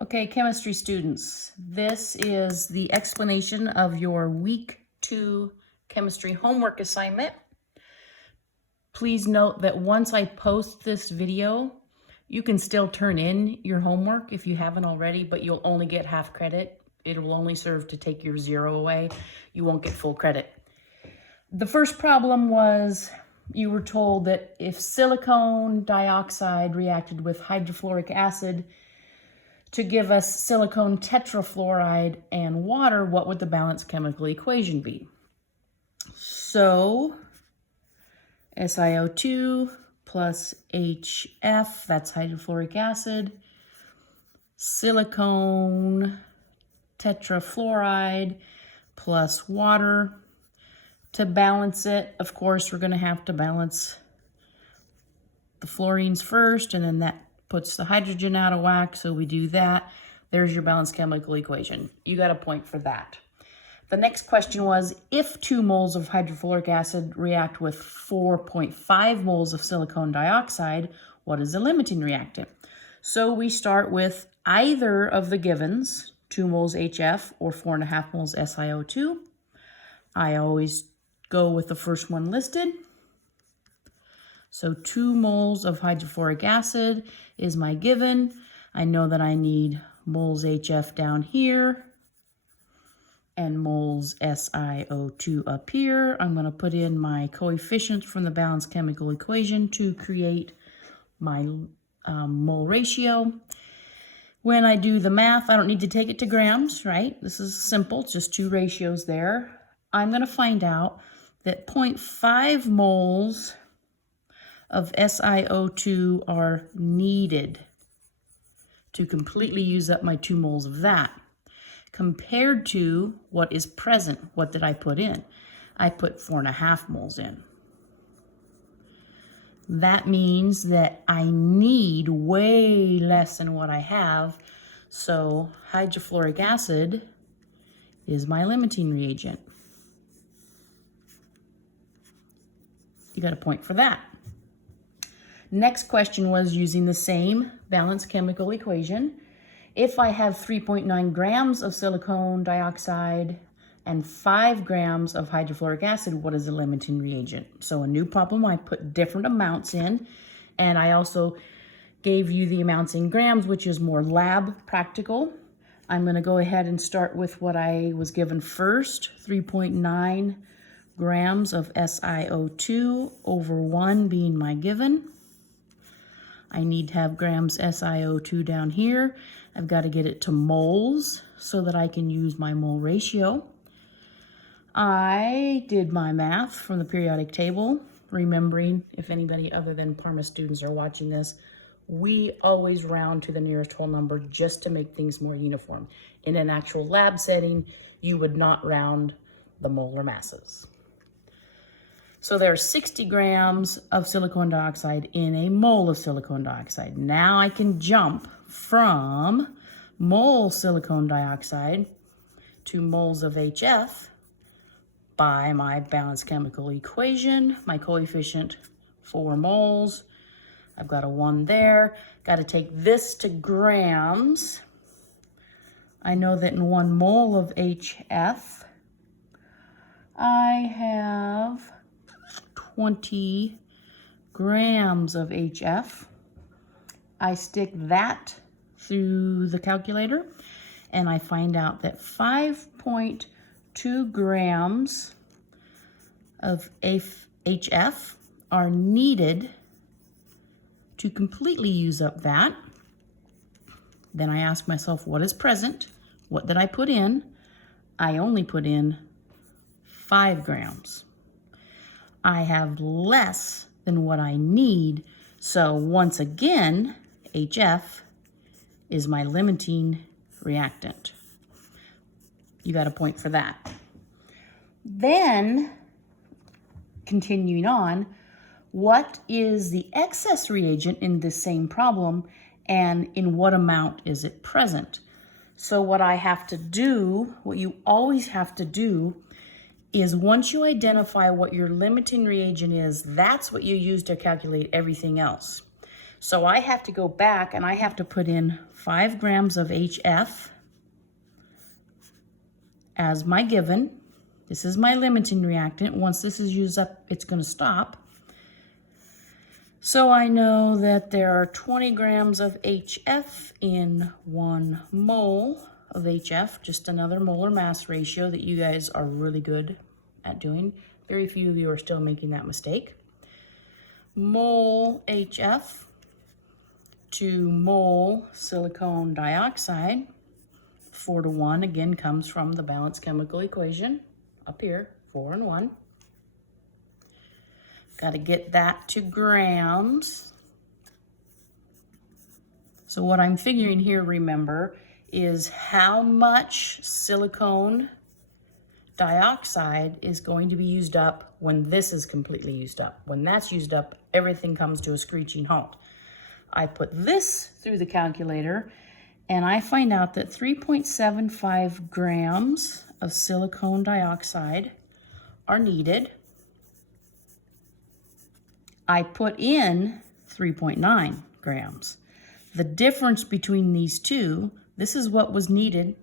Okay, chemistry students, this is the explanation of your week 2 chemistry homework assignment. Please note that once I post this video, you can still turn in your homework if you haven't already, but you'll only get half credit. It will only serve to take your 0 away. You won't get full credit. The first problem was you were told that if silicone dioxide reacted with hydrofluoric acid to give us silicone tetrafluoride and water, what would the balanced chemical equation be? So SiO2 plus HF, that's hydrofluoric acid, silicone tetrafluoride plus water. To balance it, of course, we're going to have to balance the fluorines first, and then that puts the hydrogen out of whack, so we do that. There's your balanced chemical equation. You got a point for that. The next question was, if 2 moles of hydrofluoric acid react with 4.5 moles of silicone dioxide, what is the limiting reactant? So we start with either of the givens, 2 moles HF or 4.5 moles SiO2. I always go with the first one listed. So 2 moles of hydrofluoric acid is my given. I know that I need moles HF down here and moles SiO2 up here. I'm going to put in my coefficient from the balanced chemical equation to create my mole ratio. When I do the math, I don't need to take it to grams, right? This is simple, just 2 ratios there. I'm going to find out that 0.5 moles of SiO2 are needed to completely use up my 2 moles of that, compared to what is present. What did I put in? I put 4.5 moles in. That means that I need way less than what I have, so hydrofluoric acid is my limiting reagent. You got a point for that. Next question was using the same balanced chemical equation. If I have 3.9 grams of silicone dioxide and 5 grams of hydrofluoric acid, what is the limiting reagent? So a new problem, I put different amounts in, and I also gave you the amounts in grams, which is more lab practical. I'm going to go ahead and start with what I was given first, 3.9 grams of SiO2 over 1 being my given. I need to have grams SiO2 down here. I've got to get it to moles so that I can use my mole ratio. I did my math from the periodic table, remembering, if anybody other than Parma students are watching this, we always round to the nearest whole number just to make things more uniform. In an actual lab setting, you would not round the molar masses. So there are 60 grams of silicone dioxide in a mole of silicone dioxide. Now I can jump from mole silicone dioxide to moles of HF by my balanced chemical equation, my coefficient 4 moles. I've got a 1 there. Got to take this to grams. I know that in 1 mole of HF, I have 20 grams of HF. I stick that through the calculator and I find out that 5.2 grams of HF are needed to completely use up that. Then I ask myself, what is present? What did I put in? I only put in 5 grams. I have less than what I need, so once again, HF is my limiting reactant. You got a point for that. Then, continuing on, what is the excess reagent in this same problem, and in what amount is it present? So what I have to do, what you always have to do, is once you identify what your limiting reagent is, that's what you use to calculate everything else. So I have to go back and I have to put in 5 grams of HF as my given. This is my limiting reactant. Once this is used up, it's going to stop. So I know that there are 20 grams of HF in 1 mole of HF, just another molar mass ratio that you guys are really good at doing. Very few of you are still making that mistake. Mole HF to mole silicone dioxide, 4 to 1, again comes from the balanced chemical equation up here, 4 and 1. Got to get that to grams. So what I'm figuring here, remember, is how much silicone dioxide is going to be used up when this is completely used up. When that's used up, everything comes to a screeching halt. I put this through the calculator and I find out that 3.75 grams of silicone dioxide are needed. I put in 3.9 grams. The difference between these two, this is what was needed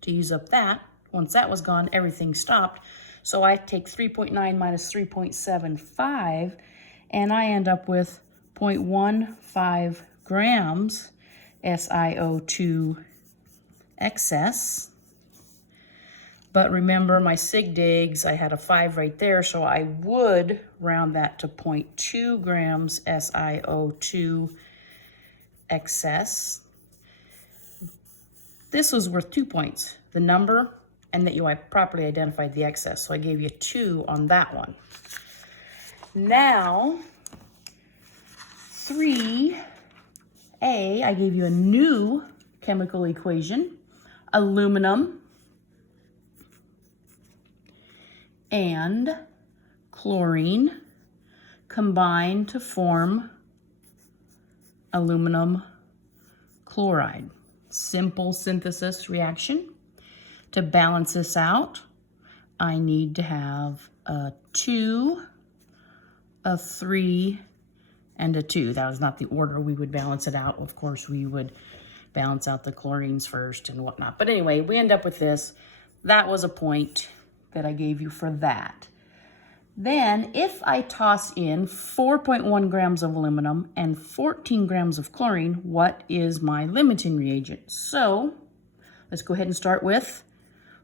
to use up that. Once that was gone, everything stopped. So I take 3.9 minus 3.75 and I end up with 0.15 grams SiO2 excess. But remember my sig digs, I had a 5 right there, so I would round that to 0.2 grams SiO2 excess. This was worth 2 points, the number and that you properly identified the excess. So I gave you 2 on that one. Now, 3A, I gave you a new chemical equation, aluminum and chlorine combine to form aluminum chloride. Simple synthesis reaction. To balance this out, I need to have a 2, a 3, and a 2. That was not the order we would balance it out. Of course, we would balance out the chlorines first and whatnot. But anyway, we end up with this. That was a point that I gave you for that. Then, if I toss in 4.1 grams of aluminum and 14 grams of chlorine, what is my limiting reagent? So, let's go ahead and start with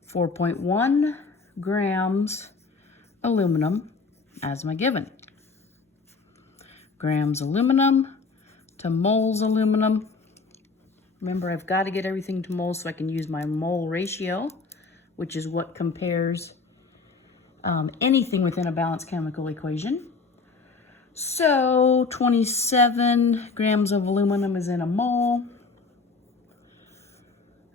4.1 grams aluminum as my given. Grams aluminum to moles aluminum. Remember, I've got to get everything to moles so I can use my mole ratio, which is what compares anything within a balanced chemical equation. So 27 grams of aluminum is in a mole.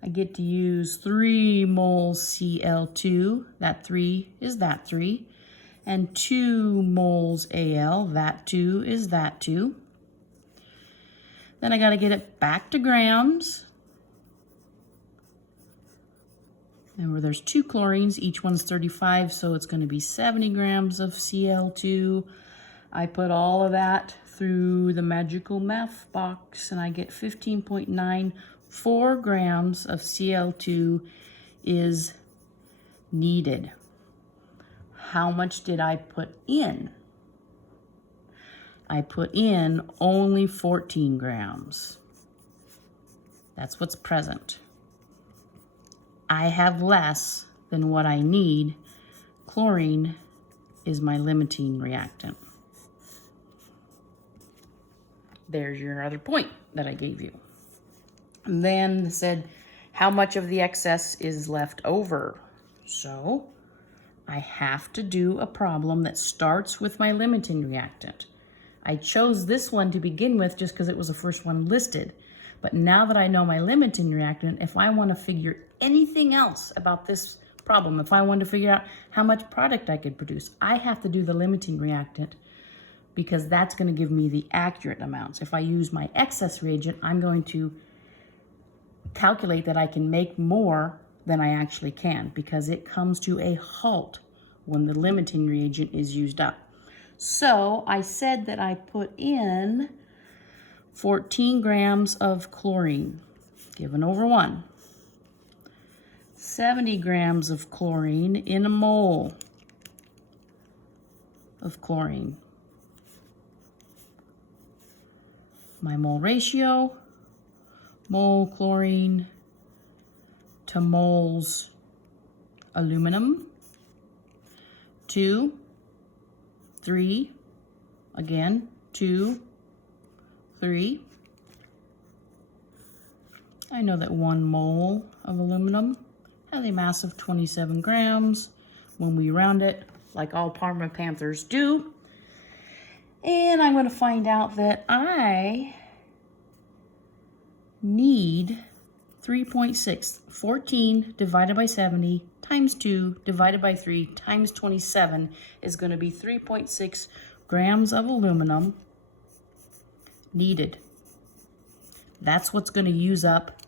I get to use 3 moles Cl2, that 3 is that 3, and 2 moles Al, that 2 is that 2. Then I got to get it back to grams. And where there's 2 chlorines, each one's 35, so it's going to be 70 grams of Cl2. I put all of that through the magical math box, and I get 15.94 grams of Cl2 is needed. How much did I put in? I put in only 14 grams. That's what's present. I have less than what I need. Chlorine is my limiting reactant. There's your other point that I gave you. And then it said, how much of the excess is left over? So I have to do a problem that starts with my limiting reactant. I chose this one to begin with just because it was the first one listed. But now that I know my limiting reactant, if I want to figure anything else about this problem, if I want to figure out how much product I could produce, I have to do the limiting reactant because that's going to give me the accurate amounts. If I use my excess reagent, I'm going to calculate that I can make more than I actually can because it comes to a halt when the limiting reagent is used up. So I said that I put in 14 grams of chlorine, given over 1. 70 grams of chlorine in a mole of chlorine. My mole ratio, mole chlorine to moles aluminum, 2, 3, again, 2, 3. I know that 1 mole of aluminum has a mass of 27 grams when we round it, like all Parma Panthers do. And I'm going to find out that I need 3.6. 14 divided by 70 times 2 divided by 3 times 27 is going to be 3.6 grams of aluminum needed. That's what's going to use up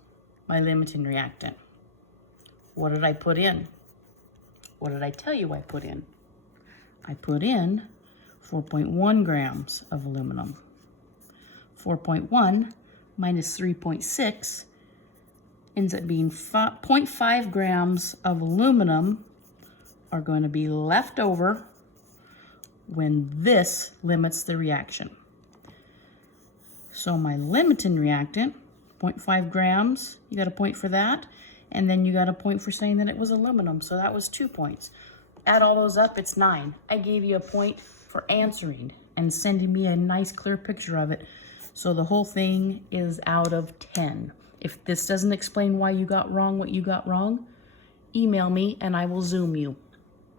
my limiting reactant. What did I put in? What did I tell you I put in? I put in 4.1 grams of aluminum. 4.1 minus 3.6 ends up being 0.5 grams of aluminum are going to be left over when this limits the reaction. So my limiting reactant, 0.5 grams, you got a point for that, and then you got a point for saying that it was aluminum, so that was 2 points. Add all those up, it's 9. I gave you a point for answering and sending me a nice clear picture of it. So the whole thing is out of 10. If this doesn't explain why you got wrong what you got wrong, email me and I will Zoom you.